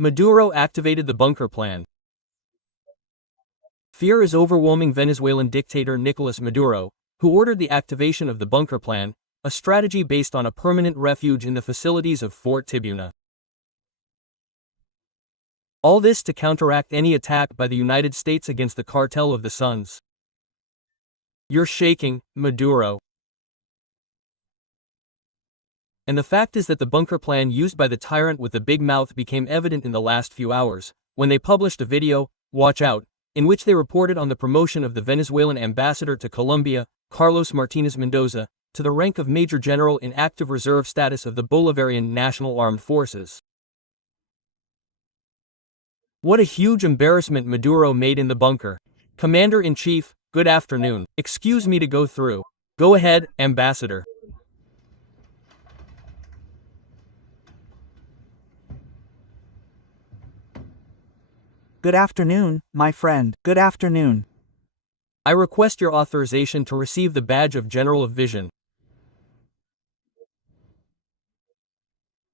Maduro activated the bunker plan. Fear is overwhelming Venezuelan dictator Nicolas Maduro, who ordered the activation of the bunker plan, a strategy based on a permanent refuge in the facilities of Fort Tibuna. All this to counteract any attack by the United States against the cartel of the Suns. You're shaking, Maduro. And the fact is that the bunker plan used by the tyrant with the big mouth became evident in the last few hours, when they published a video, Watch Out, in which they reported on the promotion of the Venezuelan ambassador to Colombia, Carlos Martinez Mendoza, to the rank of Major General in active reserve status of the Bolivarian National Armed Forces. What a huge embarrassment Maduro made in the bunker. Commander-in-Chief, good afternoon. Excuse me to go through. Go ahead, Ambassador. Good afternoon, my friend. Good afternoon. I request your authorization to receive the badge of General of Vision.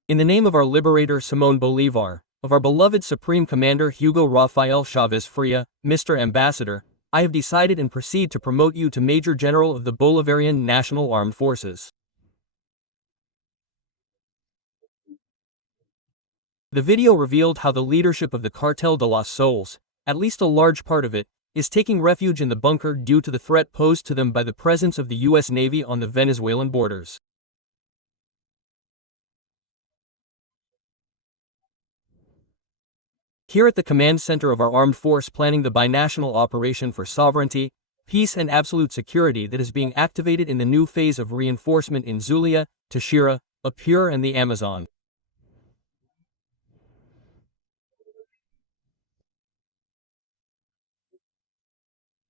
In the name of our liberator Simón Bolívar, of our beloved Supreme Commander Hugo Rafael Chávez Fría, Mr. Ambassador, I have decided and proceed to promote you to Major General of the Bolivarian National Armed Forces. The video revealed how the leadership of the Cartel de los Soles, at least a large part of it, is taking refuge in the bunker due to the threat posed to them by the presence of the U.S. Navy on the Venezuelan borders. Here at the command center of our armed force planning the binational operation for sovereignty, peace and absolute security that is being activated in the new phase of reinforcement in Zulia, Táchira, Apure and the Amazon.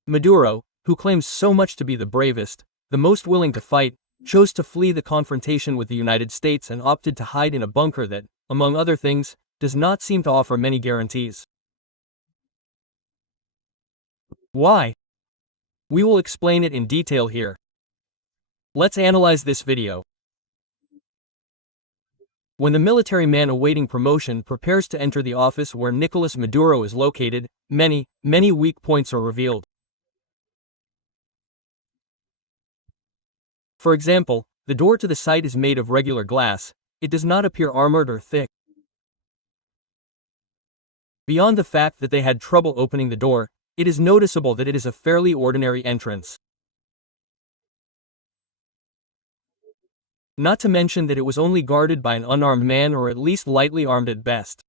Maduro, who claims so much to be the bravest, the most willing to fight, chose to flee the confrontation with the United States and opted to hide in a bunker that, among other things, does not seem to offer many guarantees. Why? We will explain it in detail here. Let's analyze this video. When the military man awaiting promotion prepares to enter the office where Nicolas Maduro is located, many weak points are revealed. For example, the door to the site is made of regular glass. It does not appear armored or thick. Beyond the fact that they had trouble opening the door, it is noticeable that it is a fairly ordinary entrance. Not to mention that it was only guarded by an unarmed man or at least lightly armed at best.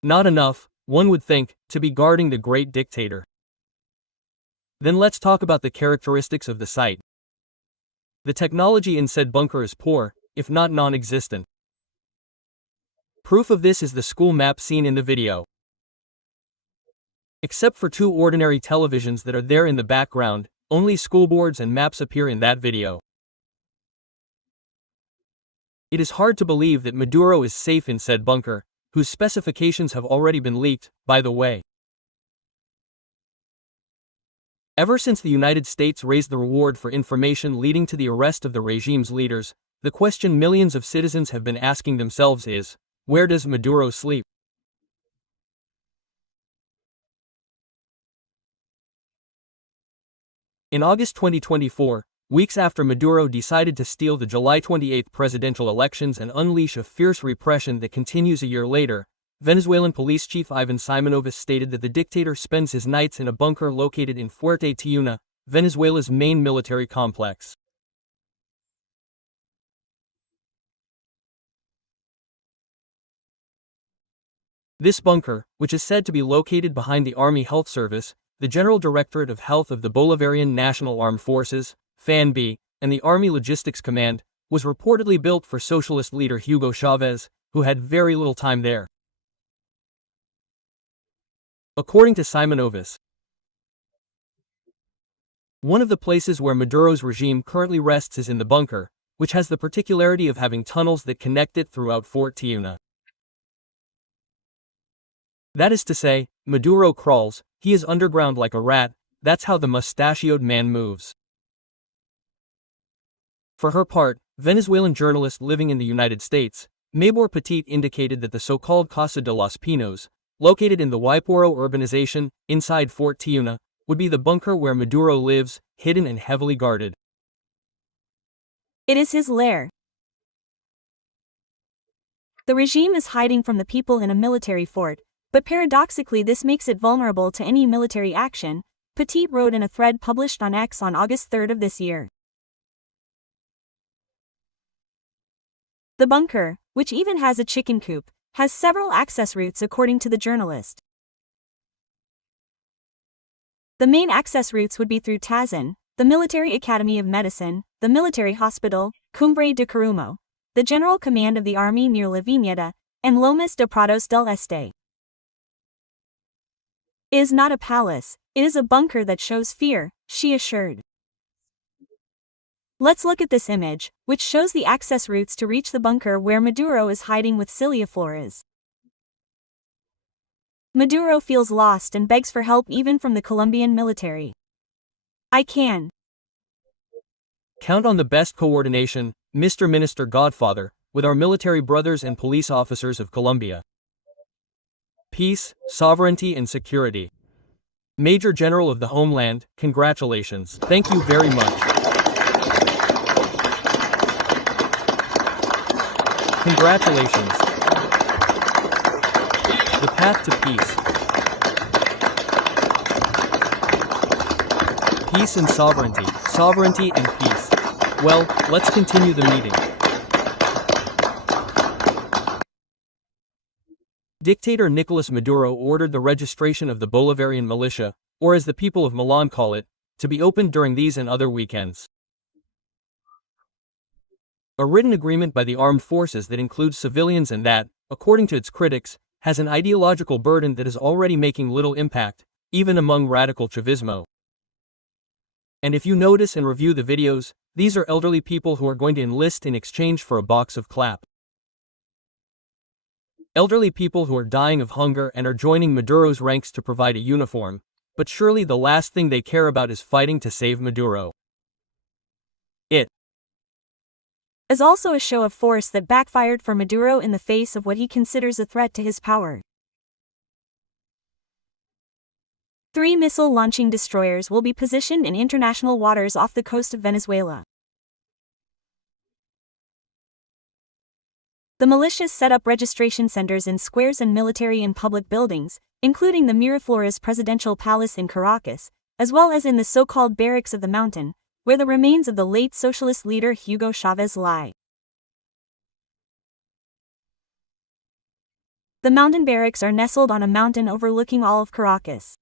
Not enough, one would think, to be guarding the great dictator. Then let's talk about the characteristics of the site. The technology in said bunker is poor, if not non-existent. Proof of this is the school map seen in the video. Except for two ordinary televisions that are there in the background, only school boards and maps appear in that video. It is hard to believe that Maduro is safe in said bunker, whose specifications have already been leaked, by the way. Ever since the United States raised the reward for information leading to the arrest of the regime's leaders, the question millions of citizens have been asking themselves is, where does Maduro sleep? In August 2024, weeks after Maduro decided to steal the July 28 presidential elections and unleash a fierce repression that continues a year later, Venezuelan police chief Ivan Simonovas stated that the dictator spends his nights in a bunker located in Fuerte Tiuna, Venezuela's main military complex. This bunker, which is said to be located behind the Army Health Service, the General Directorate of Health of the Bolivarian National Armed Forces, FANB, and the Army Logistics Command, was reportedly built for socialist leader Hugo Chávez, who had very little time there. According to Simonovas, one of the places where Maduro's regime currently rests is in the bunker, which has the particularity of having tunnels that connect it throughout Fort Tiuna. That is to say, Maduro crawls, he is underground like a rat, that's how the mustachioed man moves. For her part, Venezuelan journalist living in the United States, Maybor Petit indicated that the so-called Casa de los Pinos, located in the Waiporo urbanization, inside Fort Tiuna, would be the bunker where Maduro lives, hidden and heavily guarded. It is his lair. The regime is hiding from the people in a military fort, but paradoxically this makes it vulnerable to any military action, Petit wrote in a thread published on X on August 3 of this year. The bunker, which even has a chicken coop, has several access routes according to the journalist. The main access routes would be through Tazan, the Military Academy of Medicine, the military hospital, Cumbre de Carumo, the General Command of the Army near La Viñeta, and Lomas de Prados del Este. It is not a palace, it is a bunker that shows fear, she assured. Let's look at this image, which shows the access routes to reach the bunker where Maduro is hiding with Cilia Flores. Maduro feels lost and begs for help even from the Colombian military. I can count on the best coordination, Mr. Minister Godfather, with our military brothers and police officers of Colombia. Peace, sovereignty and security. Major General of the Homeland, congratulations. Thank you very much. Congratulations. The path to peace. Peace and sovereignty. Sovereignty and peace. Well, let's continue the meeting. Dictator Nicolas Maduro ordered the registration of the Bolivarian militia, or as the people of Milan call it, to be opened during these and other weekends. A written agreement by the armed forces that includes civilians and that, according to its critics, has an ideological burden that is already making little impact, even among radical Chavismo. And if you notice and review the videos, these are elderly people who are going to enlist in exchange for a box of clap. Elderly people who are dying of hunger and are joining Maduro's ranks to provide a uniform, but surely the last thing they care about is fighting to save Maduro. It is also a show of force that backfired for Maduro in the face of what he considers a threat to his power. 3 missile-launching destroyers will be positioned in international waters off the coast of Venezuela. The militias set up registration centers in squares and military and public buildings, including the Miraflores Presidential Palace in Caracas, as well as in the so-called Barracks of the Mountain, where the remains of the late socialist leader Hugo Chavez lie. The mountain barracks are nestled on a mountain overlooking all of Caracas.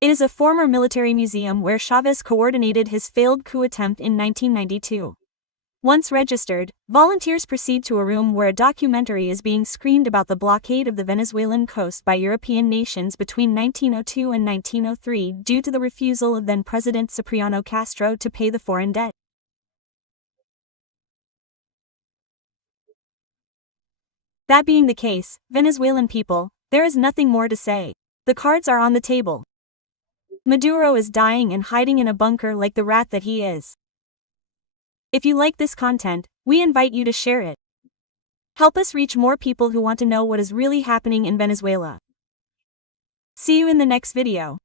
It is a former military museum where Chavez coordinated his failed coup attempt in 1992. Once registered, volunteers proceed to a room where a documentary is being screened about the blockade of the Venezuelan coast by European nations between 1902 and 1903 due to the refusal of then-President Cipriano Castro to pay the foreign debt. That being the case, Venezuelan people, there is nothing more to say. The cards are on the table. Maduro is dying and hiding in a bunker like the rat that he is. If you like this content, we invite you to share it. Help us reach more people who want to know what is really happening in Venezuela. See you in the next video.